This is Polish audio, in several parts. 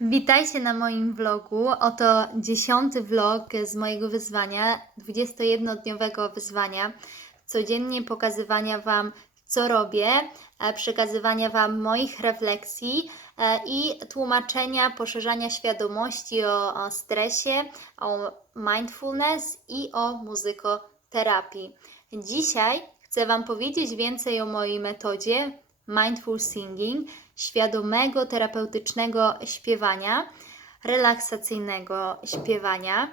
Witajcie na moim vlogu. Oto dziesiąty vlog z mojego wyzwania, 21-dniowego wyzwania. Codziennie pokazywania Wam, co robię, e, przekazywania Wam moich refleksji e, i tłumaczenia, poszerzania świadomości o, o stresie, o mindfulness i o muzykoterapii. Dzisiaj chcę Wam powiedzieć więcej o mojej metodzie mindful singing, świadomego terapeutycznego śpiewania, relaksacyjnego śpiewania.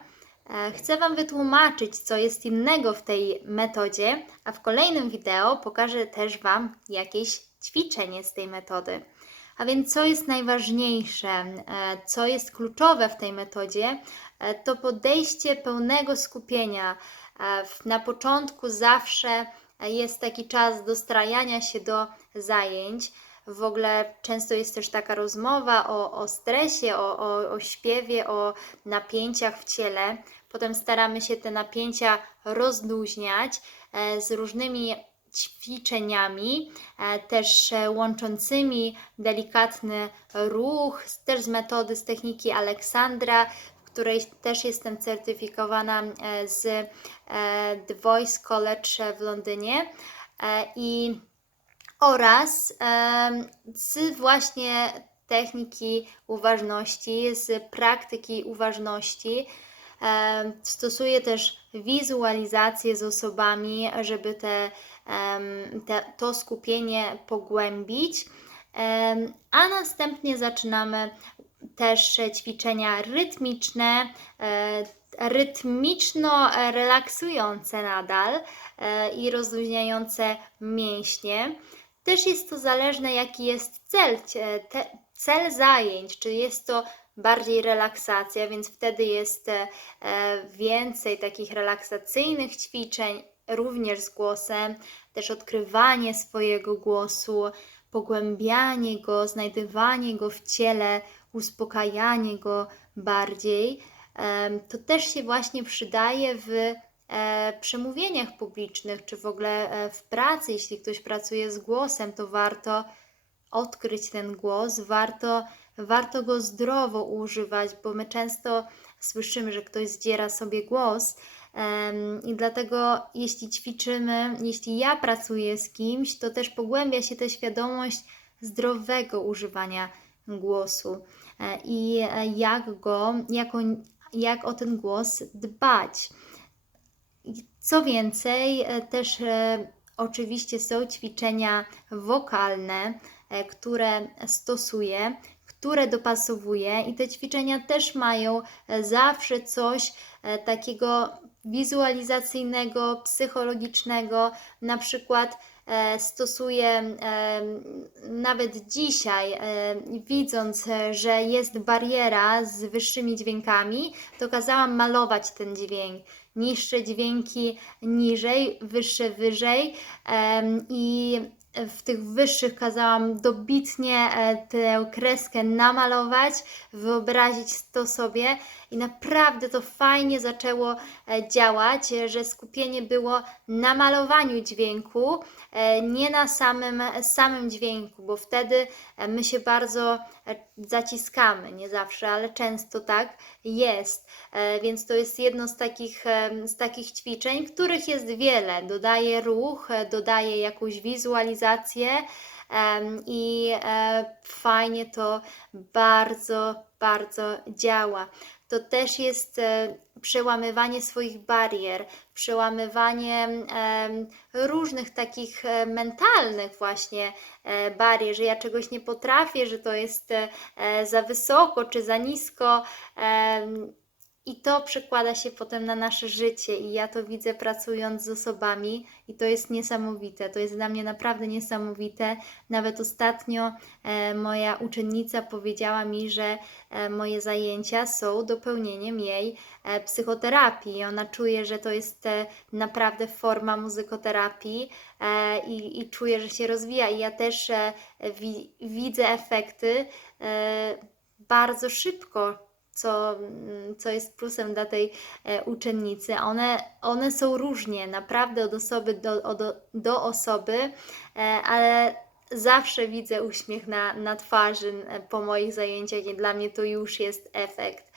E, Chcę Wam wytłumaczyć, co jest innego w tej metodzie, a w kolejnym wideo pokażę też Wam jakieś ćwiczenie z tej metody. A więc, co jest najważniejsze, e, co jest kluczowe w tej metodzie, e, to podejście pełnego skupienia. Na początku zawsze jest taki czas dostrajania się do zajęć. W ogóle często jest też taka rozmowa o, o stresie, o, o, o śpiewie, o napięciach w ciele. Potem staramy się te napięcia rozluźniać e, z różnymi ćwiczeniami, e, też e, łączącymi delikatny ruch, też z metody, z techniki Aleksandra, której też jestem certyfikowana e, z e, The Voice College w Londynie. E, I oraz em, z właśnie techniki uważności, z praktyki uważności. Stosuję też wizualizację z osobami, żeby te, te, to skupienie pogłębić. A następnie zaczynamy też ćwiczenia rytmiczne, e, rytmiczno-relaksujące nadal e, i rozluźniające mięśnie. Też jest to zależne, jaki jest cel, cel zajęć, czy jest to bardziej relaksacja, więc wtedy jest e, więcej takich relaksacyjnych ćwiczeń, również z głosem, też odkrywanie swojego głosu, pogłębianie go, znajdywanie go w ciele, uspokajanie go bardziej. To też się właśnie przydaje w e, przemówieniach publicznych, czy w ogóle e, w pracy, jeśli ktoś pracuje z głosem, to warto odkryć ten głos, warto, warto go zdrowo używać, bo my często słyszymy, że ktoś zdziera sobie głos. I dlatego, jeśli ćwiczymy, jeśli ja pracuję z kimś, to też pogłębia się ta świadomość zdrowego używania głosu i e, jak go, jak o, jak o ten głos dbać. Co więcej, e, też e, oczywiście są ćwiczenia wokalne, e, które stosuję, które dopasowuję, i te ćwiczenia też mają e, zawsze coś e, takiego wizualizacyjnego, psychologicznego. Na przykład e, stosuję e, nawet dzisiaj, e, widząc, że jest bariera z wyższymi dźwiękami, to kazałam malować ten dźwięk. Niższe dźwięki niżej, wyższe wyżej i w tych wyższych kazałam dobitnie tę kreskę namalować, wyobrazić to sobie i naprawdę to fajnie zaczęło e, działać, e, że skupienie było na malowaniu dźwięku, e, nie na samym, samym dźwięku, bo wtedy my się bardzo zaciskamy, nie zawsze, ale często tak jest. Więc to jest jedno z takich, z takich ćwiczeń, których jest wiele. Dodaje ruch, dodaje jakąś wizualizację i fajnie to bardzo, bardzo działa. To też jest e, przełamywanie swoich barier, przełamywanie różnych takich e, mentalnych właśnie e, barier, że ja czegoś nie potrafię, że to jest za wysoko czy za nisko. I to przekłada się potem na nasze życie, i ja to widzę pracując z osobami, i to jest niesamowite. To jest dla mnie naprawdę niesamowite. Nawet ostatnio e, moja uczennica powiedziała mi, że e, moje zajęcia są dopełnieniem jej e, psychoterapii. I ona czuje, że to jest e, naprawdę forma muzykoterapii e, i, i czuje, że się rozwija. I ja też e, wi- widzę efekty e, bardzo szybko co, mm, co jest plusem dla tej e, uczennicy. One, one są różnie, naprawdę od osoby do, od, do osoby, e, ale zawsze widzę uśmiech na, na twarzy po moich zajęciach i dla mnie to już jest efekt.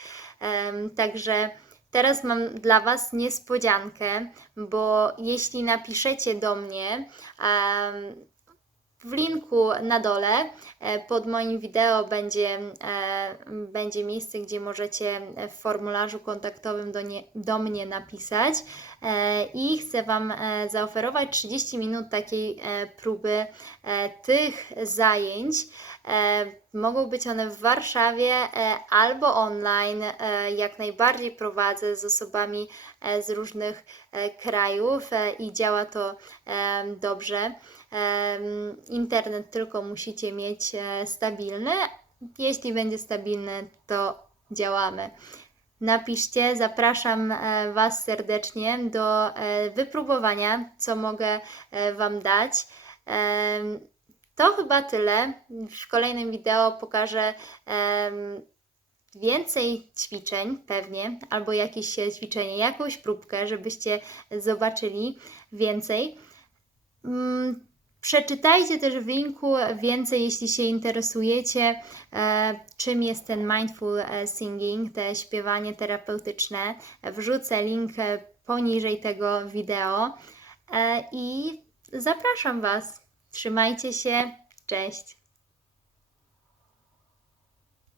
Także teraz mam dla Was niespodziankę, bo jeśli napiszecie do mnie w linku na dole e, pod moim wideo będzie, e, będzie miejsce, gdzie możecie w formularzu kontaktowym do, nie, do mnie napisać e, i chcę Wam zaoferować 30 minut takiej próby tych zajęć. Mogą być one w Warszawie albo online. Jak najbardziej prowadzę z osobami z różnych krajów i działa to dobrze. Internet tylko musicie mieć e, stabilny. Jeśli będzie stabilny, to działamy. Napiszcie, zapraszam e, Was serdecznie do e, wypróbowania, co mogę Wam dać. To chyba tyle. W kolejnym wideo pokażę więcej ćwiczeń, pewnie, albo jakieś ćwiczenie, jakąś próbkę, żebyście zobaczyli więcej. Przeczytajcie też w linku więcej, jeśli się interesujecie, e, czym jest ten mindful e, singing, te śpiewanie terapeutyczne. Wrzucę link e, poniżej tego wideo i zapraszam Was. Trzymajcie się, cześć.